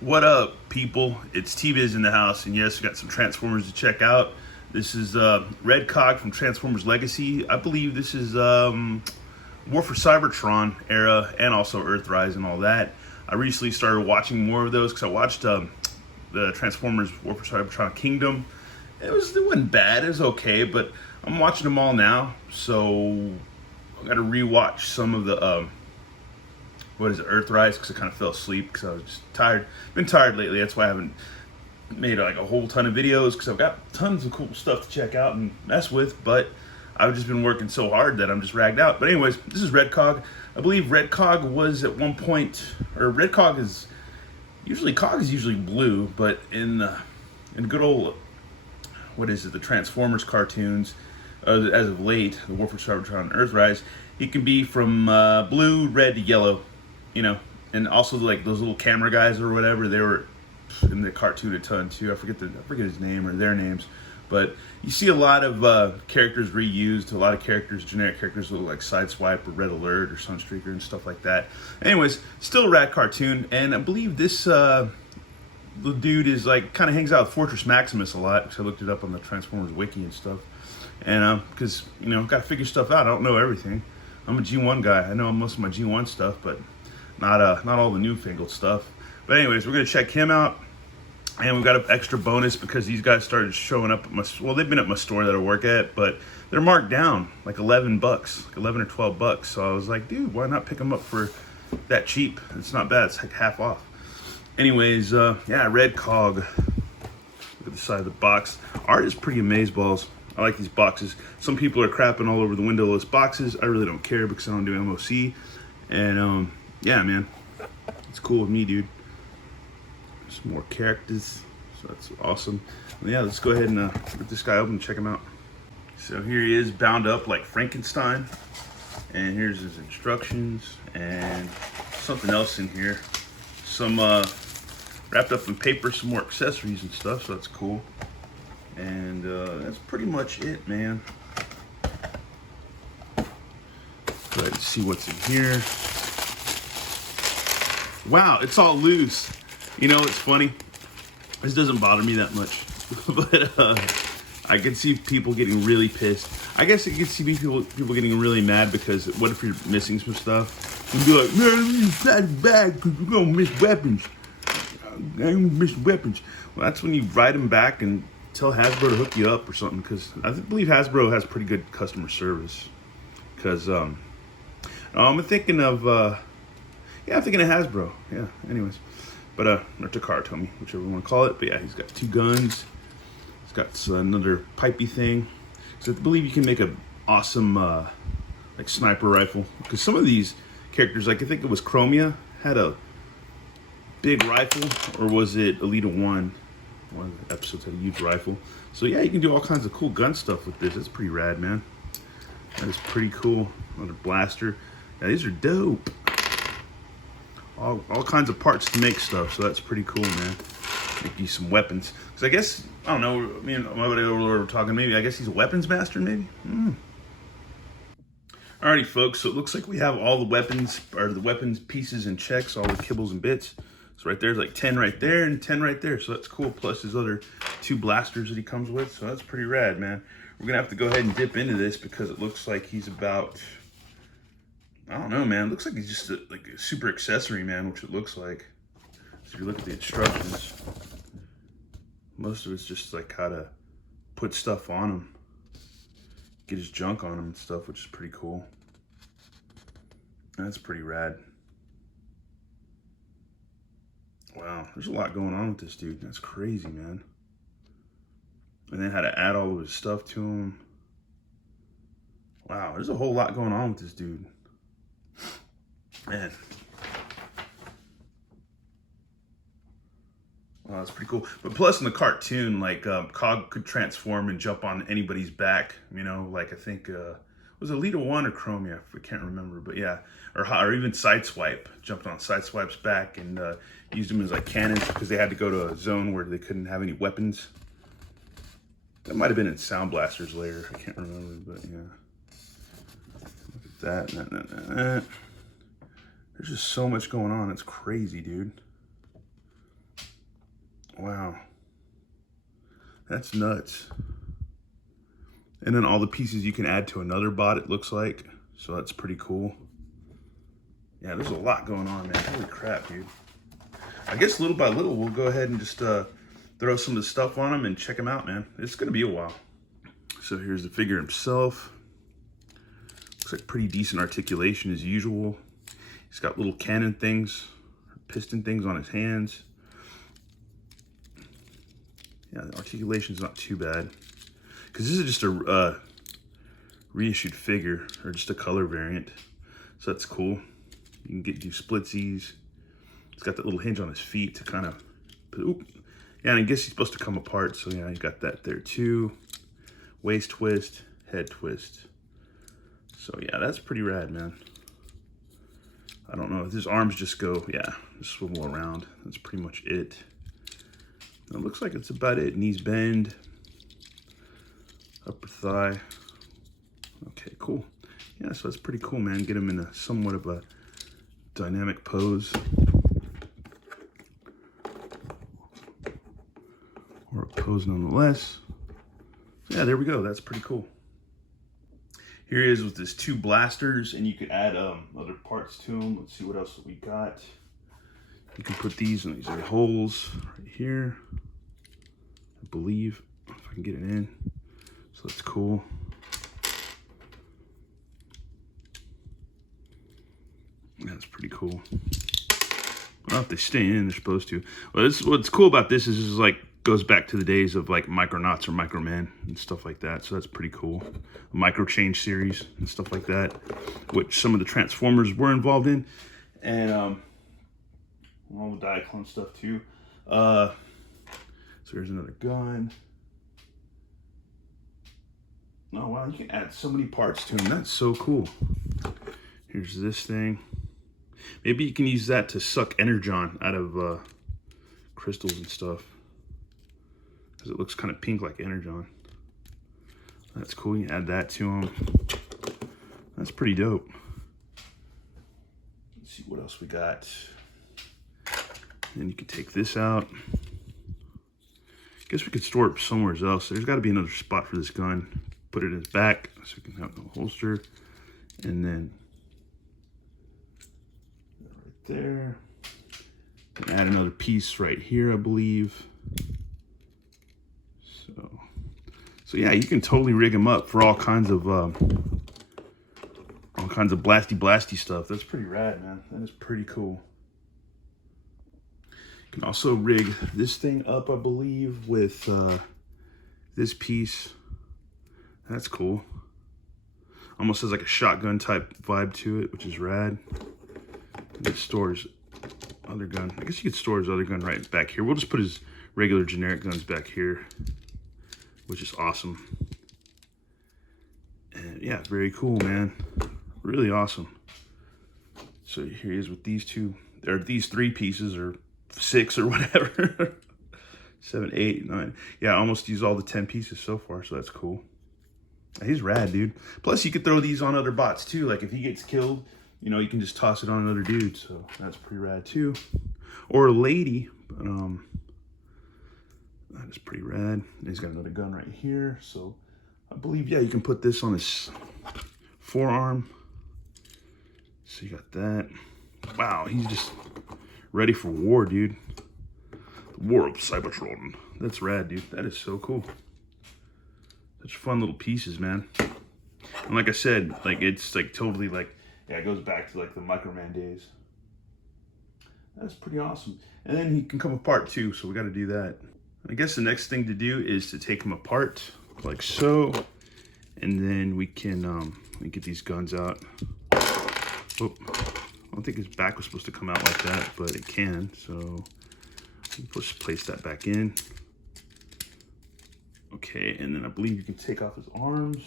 What up, people? It's T-Biz in the house, and yes, we got some Transformers to check out. This is Red Cog from Transformers Legacy. I believe this is War for Cybertron era, and also Earthrise and all that. I recently started watching more of those because I watched the Transformers War for Cybertron Kingdom. It wasn't bad. It was okay, but I'm watching them all now, so I got to rewatch some of the Earthrise, because I kind of fell asleep because I was just tired. Been tired lately. That's why I haven't made like a whole ton of videos, because I've got tons of cool stuff to check out and mess with, but I've just been working so hard that I'm just ragged out. But anyways, this is Red Cog. I believe Red Cog was at one point, or Red Cog is usually blue, but in good old, the Transformers cartoons, as of late, the War for Cybertron and Earthrise, he can be from blue, red to yellow, and also like those little camera guys or whatever, they were in the cartoon a ton too. I forget his name or their names, but you see a lot of characters reused, a lot of generic characters that look like Sideswipe or Red Alert or Sunstreaker and stuff like that. Anyways, still a rad cartoon, and I believe this the dude is like kind of hangs out with Fortress Maximus a lot, because I looked it up on the Transformers wiki and stuff, and because got to figure stuff out. I don't know everything. I'm a G1 guy. I know most of my G1 stuff, but not all the newfangled stuff. But anyways, we're gonna check him out, and we've got an extra bonus because these guys started showing up at they've been at my store that I work at, but they're marked down like $11, like 11 or 12 bucks. So I was like, dude, why not pick them up for that cheap? It's not bad. It's like half off. Anyways, yeah, Red Cog. Look at the side of the box. Art is pretty amazeballs. I like these boxes. Some people are crapping all over the windowless boxes. I really don't care because I don't do MOC. And yeah, man, it's cool with me, dude. Some more characters, so that's awesome. And yeah, let's go ahead and rip this guy open and check him out. So here he is, bound up like Frankenstein. And here's his instructions and something else in here. Some wrapped up in paper, some more accessories and stuff, so that's cool. And that's pretty much it, man. Go ahead and see what's in here. Wow, it's all loose. It's funny. This doesn't bother me that much, but I can see people getting really pissed. I guess I can see people getting really mad, because what if you're missing some stuff? You'd be like, man, you fat bag because you're gonna miss weapons. I'm gonna miss weapons. Well, that's when you write them back and tell Hasbro to hook you up or something, because I believe Hasbro has pretty good customer service. Because I'm thinking of Hasbro. Yeah. Anyways, but or Takara, whichever you want to call it. But yeah, he's got two guns. He's got another pipey thing. So I believe you can make an awesome like sniper rifle, because some of these characters, like I think it was Chromia, had a big rifle, or was it Elita 1? One of the episodes had a huge rifle. So yeah, you can do all kinds of cool gun stuff with this. That's pretty rad, man. That is pretty cool. Another blaster. Yeah, these are dope. All kinds of parts to make stuff, so that's pretty cool, man. Make you some weapons. Because I guess, I don't know, me and my buddy over were talking, maybe, I guess he's a weapons master, maybe? Alrighty, folks, so it looks like we have all the weapons, or the weapons pieces and checks, all the kibbles and bits. So right there's like 10 right there and 10 right there, so that's cool, plus his other two blasters that he comes with, so that's pretty rad, man. We're gonna have to go ahead and dip into this, because it looks like he's about, I don't know, man, it looks like he's just like a super accessory, man, which it looks like. So if you look at the instructions, most of it's just like how to put stuff on him, get his junk on him and stuff, which is pretty cool. That's pretty rad. Wow, there's a lot going on with this dude. That's crazy, man. And then how to add all of his stuff to him. Wow, there's a whole lot going on with this dude. Man. Wow, that's pretty cool. But plus in the cartoon, like Cog could transform and jump on anybody's back. Like I think was it Elita 1 or Chromia? I can't remember, but yeah. Or even Sideswipe, jumped on Sideswipe's back and used them as like cannons, because they had to go to a zone where they couldn't have any weapons. That might have been in Sound Blasters later. I can't remember, but yeah. Look at that. There's just so much going on. It's crazy, dude. That's nuts. And then all the pieces you can add to another bot, it looks like. So that's pretty cool. Yeah, there's a lot going on, man. Holy crap, dude. I guess little by little, we'll go ahead and just throw some of the stuff on him and check him out, man. It's going to be a while. So here's the figure himself. Looks like pretty decent articulation as usual. He's got little cannon things, piston things on his hands. Yeah, the articulation's not too bad. Because this is just a reissued figure, or just a color variant. So that's cool. You can do splitsies. It's got that little hinge on his feet to kind of, yeah, and I guess he's supposed to come apart. So yeah, you got that there too. Waist twist, head twist. So yeah, that's pretty rad, man. I don't know if his arms just go, yeah, just swivel around. That's pretty much it. It looks like it's about it. Knees bend, upper thigh. Okay, cool. Yeah, so that's pretty cool, man. Get him in a somewhat of a dynamic pose. Or a pose nonetheless. Yeah, there we go. That's pretty cool. Here he is with his two blasters, and you could add other parts to him. Let's see what else we got. You can put these in these holes right here, I believe, if I can get it in. So that's cool. That's pretty cool. Well, if they stay in, they're supposed to. Well, what's cool about this is like goes back to the days of like Micronauts or Micromen and stuff like that. So that's pretty cool. The Micro Change series and stuff like that, which some of the Transformers were involved in, and all the Diaclone stuff too. So here's another gun. Oh wow, you can add so many parts to them. That's so cool. Here's this thing. Maybe you can use that to suck energon out of crystals and stuff. Because it looks kind of pink like energon. That's cool. You can add that to them. That's pretty dope. Let's see what else we got. And you can take this out. Guess we could store it somewhere else. There's got to be another spot for this gun. Put it in his back so we can have the holster. And then right there. And add another piece right here, I believe. So yeah, you can totally rig him up for all kinds of blasty stuff. That's pretty rad, man. That is pretty cool. You can also rig this thing up, I believe, with this piece. That's cool. Almost has like a shotgun type vibe to it, which is rad. And it stores other gun. I guess you could store his other gun right back here. We'll just put his regular generic guns back here, which is awesome. And yeah, very cool, man. Really awesome. So here he is with these two, or these three pieces, or 6 or whatever. 7, 8, 9. Yeah, I almost used all the 10 pieces so far, so that's cool. He's rad, dude. Plus, you could throw these on other bots too. Like if he gets killed, you know, you can just toss it on another dude. So that's pretty rad too. Or a lady, but that is pretty rad. And he's got another gun right here. So I believe, yeah, you can put this on his forearm. So you got that. Wow, he's just ready for war, dude. The War of Cybertron. That's rad, dude. That is so cool. Such fun little pieces, man. And like I said, like it's like totally like, yeah, it goes back to like the Microman days. That's pretty awesome. And then he can come apart too, so we got to do that. I guess the next thing to do is to take him apart like so, and then we can get these guns out. Oh, I don't think his back was supposed to come out like that, but it can. So let's place that back in. Okay, and then I believe you can take off his arms.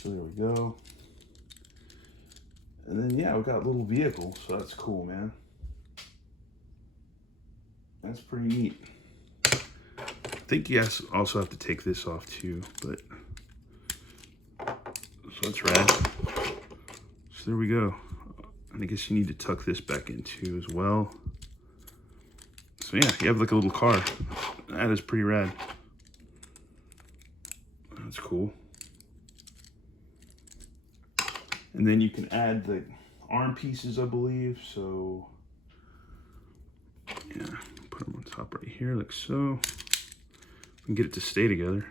So there we go. And then yeah, we got a little vehicle, so that's cool, man. That's pretty neat. I think you also have to take this off too, but so that's rad. So there we go. And I guess you need to tuck this back in too as well. So yeah, you have like a little car. That is pretty rad. That's cool. And then you can add the arm pieces, I believe. So yeah, put them on top right here like so. And get it to stay together.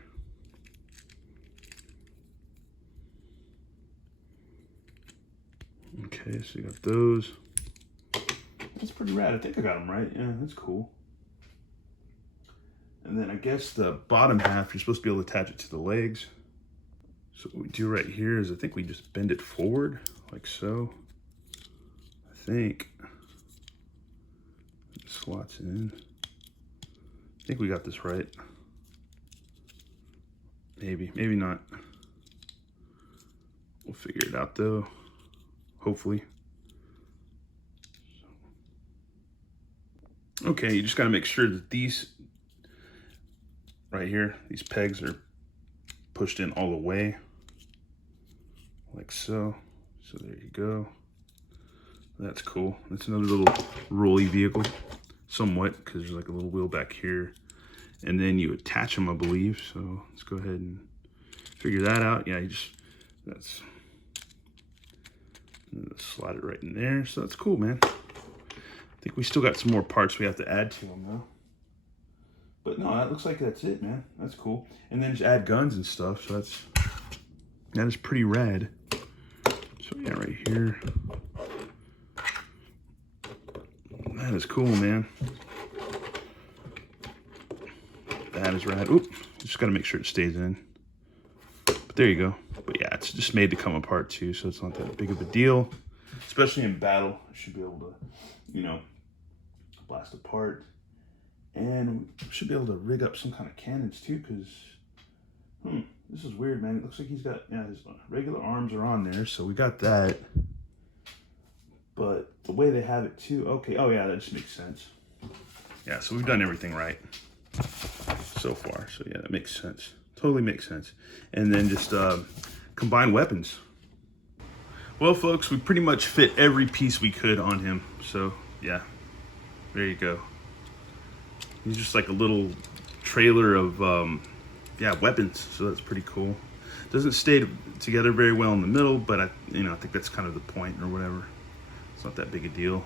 Okay, so you got those. That's pretty rad. I think I got them right. Yeah, that's cool. And then I guess the bottom half, you're supposed to be able to attach it to the legs. So what we do right here is I think we just bend it forward like so. I think it slots in. I think we got this right. Maybe, maybe not. We'll figure it out though, hopefully. Okay, you just gotta make sure that these right here, these pegs are pushed in all the way, like so. So there you go. That's cool. That's another little rolly vehicle, somewhat, because there's like a little wheel back here. And then you attach them, I believe. So let's go ahead and figure that out. Yeah, you just, that's, slide it right in there. So that's cool, man. I think we still got some more parts we have to add to them though. But no, that looks like that's it, man. That's cool. And then just add guns and stuff. So that is pretty rad. So yeah, right here. That is cool, man. That is rad. Oop, just gotta make sure it stays in. But there you go. But yeah, it's just made to come apart too, so it's not that big of a deal. Especially in battle, I should be able to, you know, blast apart. And we should be able to rig up some kind of cannons too, because, this is weird, man. It looks like he's got, yeah, his regular arms are on there, so we got that. But the way they have it too, okay, oh yeah, that just makes sense. Yeah, so we've done everything right so far. So yeah, that makes sense. Totally makes sense. And then just combine weapons. Well, folks, we pretty much fit every piece we could on him. So yeah, there you go. He's just like a little trailer of yeah, weapons. So that's pretty cool. Doesn't stay together very well in the middle, but I think that's kind of the point or whatever. It's not that big a deal.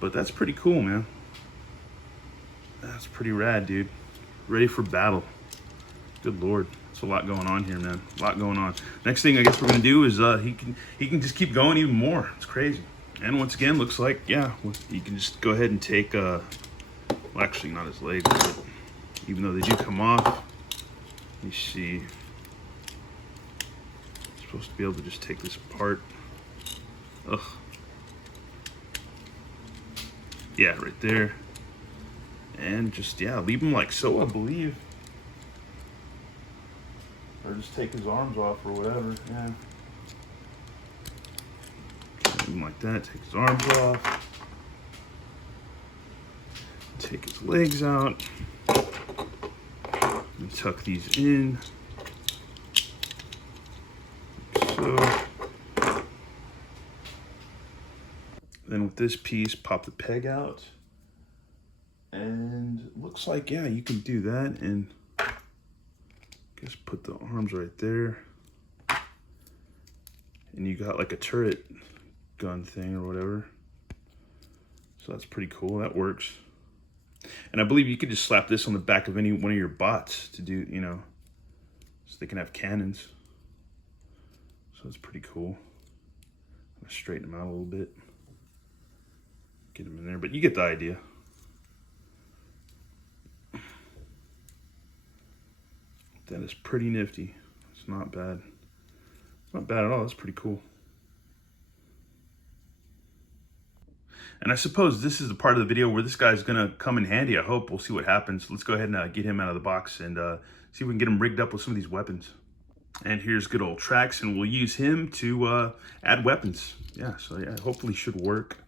But that's pretty cool, man. That's pretty rad, dude. Ready for battle. Good Lord. There's a lot going on here, man. A lot going on. Next thing I guess we're gonna do is he can just keep going even more. It's crazy. And once again, looks like, yeah, you can just go ahead and take well, actually not his legs, but even though they do come off, let me see. I'm supposed to be able to just take this apart. Ugh. Yeah, right there. And just, yeah, leave him like so, I believe. Or just take his arms off or whatever, yeah. Leave him like that, take his arms off. Take his legs out. And tuck these in. So. Then with this piece, pop the peg out. And looks like, yeah, you can do that. And I guess put the arms right there. And you got like a turret gun thing or whatever. So that's pretty cool. That works. And I believe you could just slap this on the back of any one of your bots to do, you know, so they can have cannons. So that's pretty cool. I'm gonna straighten them out a little bit. Get them in there, but you get the idea. That is pretty nifty. It's not bad. It's not bad at all. That's pretty cool. And I suppose this is the part of the video where this guy's gonna come in handy. I hope. We'll see what happens. Let's go ahead and get him out of the box and see if we can get him rigged up with some of these weapons. And here's good old Trax, and we'll use him to add weapons. Yeah, so yeah, hopefully should work.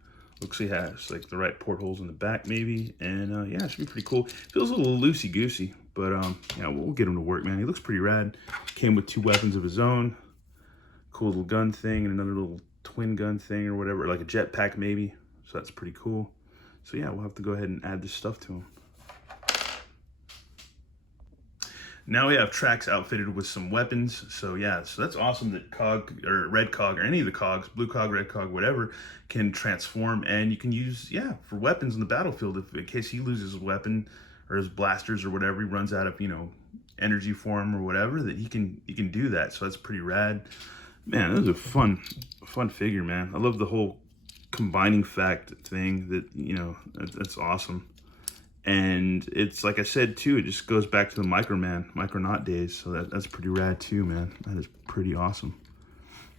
Looks like he has like the right portholes in the back maybe. And yeah, it should be pretty cool. Feels a little loosey-goosey, but yeah, we'll get him to work, man. He looks pretty rad. Came with 2 weapons of his own. Cool little gun thing and another little twin gun thing or whatever, like a jetpack maybe. So that's pretty cool. So yeah, we'll have to go ahead and add this stuff to him. Now we have Trax outfitted with some weapons. So yeah, so that's awesome that Cog or Red Cog or any of the Cogs, Blue Cog, Red Cog, whatever, can transform, and you can use, yeah, for weapons in the battlefield if in case he loses his weapon or his blasters or whatever, he runs out of, you know, energy form or whatever, that he can do that. So that's pretty rad. Man, that was a fun figure, man. I love the whole combining fact thing that, you know, that's awesome. And it's like I said too, it just goes back to the Micronaut days. So that's pretty rad too, man. That is pretty awesome.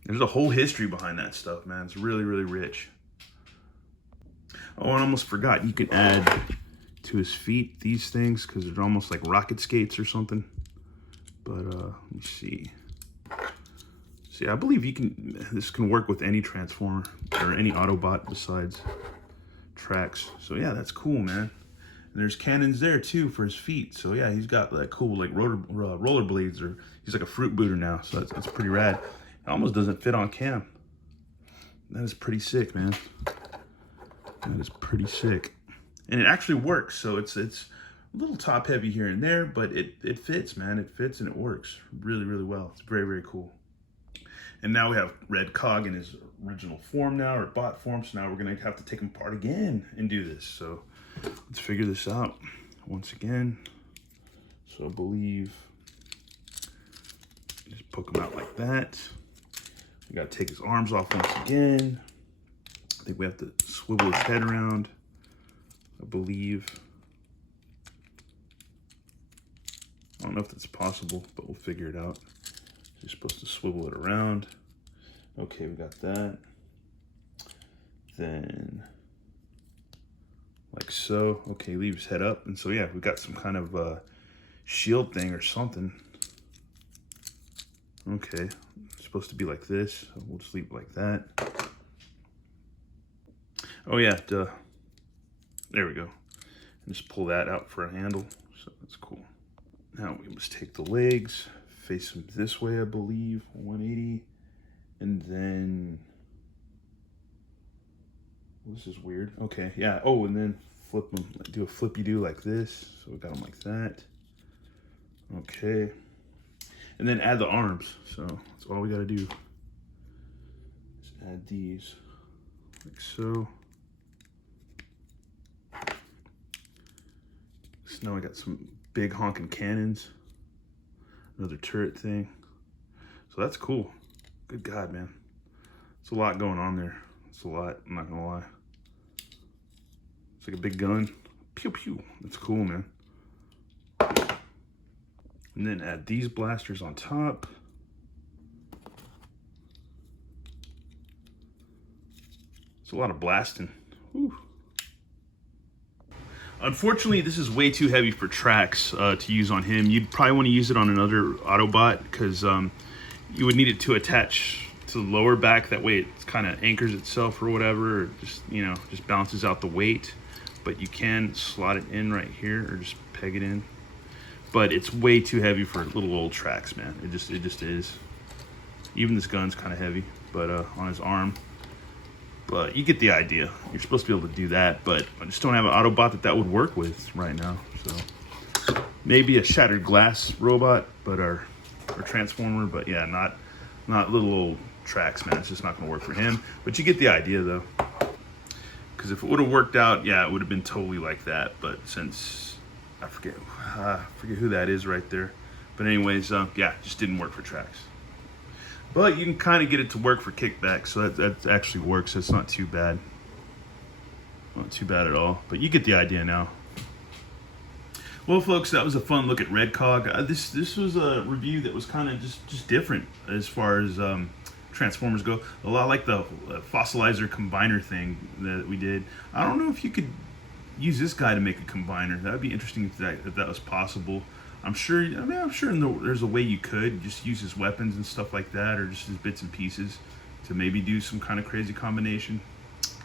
There's a whole history behind that stuff, man. It's really, really rich. Oh, and I almost forgot, you can add to his feet these things because they're almost like rocket skates or something. But let me see. See, I believe this can work with any Transformer or any Autobot besides Trax. So yeah, that's cool, man. And there's cannons there too for his feet. So yeah, he's got that cool like roller blades, or he's like a fruit booter now. So that's pretty rad. It almost doesn't fit on cam. That is pretty sick, man. That is pretty sick. And it actually works. So it's a little top heavy here and there, but it fits, man. It fits and it works really, really well. It's very, very cool. And now we have Red Cog in his original form now, or bot form. So now we're gonna have to take him apart again and do this. So let's figure this out once again. So I believe just poke him out like that. We gotta take his arms off once again. I think we have to swivel his head around, I believe. I don't know if that's possible, but we'll figure it out. You're supposed to swivel it around. Okay, we got that. Then, like so. Okay, leave his head up. And so, yeah, we got some kind of shield thing or something. Okay, it's supposed to be like this. So we'll just leave it like that. Oh, yeah, duh. There we go. And just pull that out for a handle. So that's cool. Now we must take the legs, face them this way, I believe, 180, and then, this is weird. Okay, yeah, oh, and then flip them, do a flippy-do like this. So we got them like that. Okay, and then add the arms. So that's all we gotta do. Just add these, like so. So now I got some big honking cannons. Another turret thing. So that's cool. Good God, man. It's a lot going on there. It's a lot, I'm not gonna lie. It's like a big gun. Pew pew. That's cool, man. And then add these blasters on top. It's a lot of blasting. Whew. Unfortunately, this is way too heavy for Trax to use on him. You'd probably want to use it on another Autobot because you would need it to attach to the lower back. That way it kind of anchors itself or whatever, or just, you know, just balances out the weight. But you can slot it in right here or just peg it in. But it's way too heavy for little old Trax, man. It just is. Even this gun's kind of heavy, but on his arm. But you get the idea. You're supposed to be able to do that, but I just don't have an Autobot that would work with right now. So maybe a shattered glass robot, but our Transformer. But yeah, not little old Trax, man. It's just not going to work for him. But you get the idea, though. Because if it would have worked out, yeah, it would have been totally like that. But since I forget who that is right there. But anyways, yeah, it just didn't work for Trax. But you can kind of get it to work for kickback, so that actually works. It's not too bad. Not too bad at all. But you get the idea now. Well, folks, that was a fun look at Red Cog. This was a review that was kind of just different as far as Transformers go. A lot like the fossilizer combiner thing that we did. I don't know if you could use this guy to make a combiner. That would be interesting if that was possible. I'm sure there's a way you could just use his weapons and stuff like that, or just his bits and pieces to maybe do some kind of crazy combination.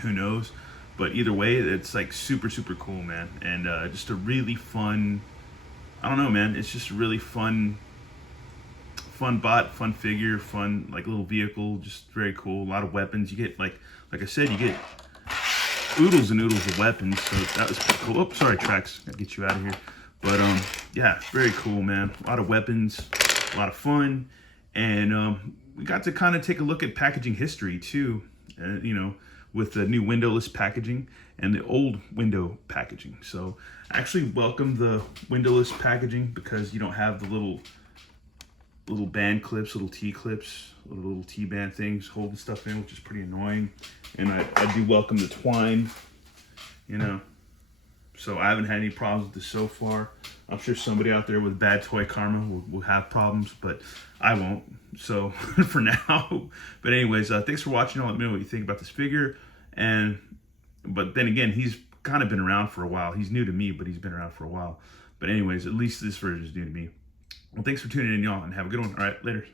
Who knows? But either way, it's like super, super cool, man. And just a really fun, I don't know, man. It's just a really fun bot, fun figure, fun like little vehicle, just very cool. A lot of weapons. You get like I said, you get oodles and oodles of weapons. So that was pretty cool. Oh, sorry, Trax. Gotta get you out of here. But yeah, very cool, man. A lot of weapons, a lot of fun, and we got to kind of take a look at packaging history too. You know, with the new windowless packaging and the old window packaging. So I actually welcome the windowless packaging because you don't have the little band clips, little T-clips, little T-band things holding stuff in, which is pretty annoying. And I do welcome the twine, you know. So I haven't had any problems with this so far. I'm sure somebody out there with bad toy karma will have problems, but I won't. So for now. But anyways, thanks for watching. Let me know what you think about this figure. But then again, he's kind of been around for a while. He's new to me, but he's been around for a while. But anyways, at least this version is new to me. Well, thanks for tuning in, y'all, and have a good one. All right, later.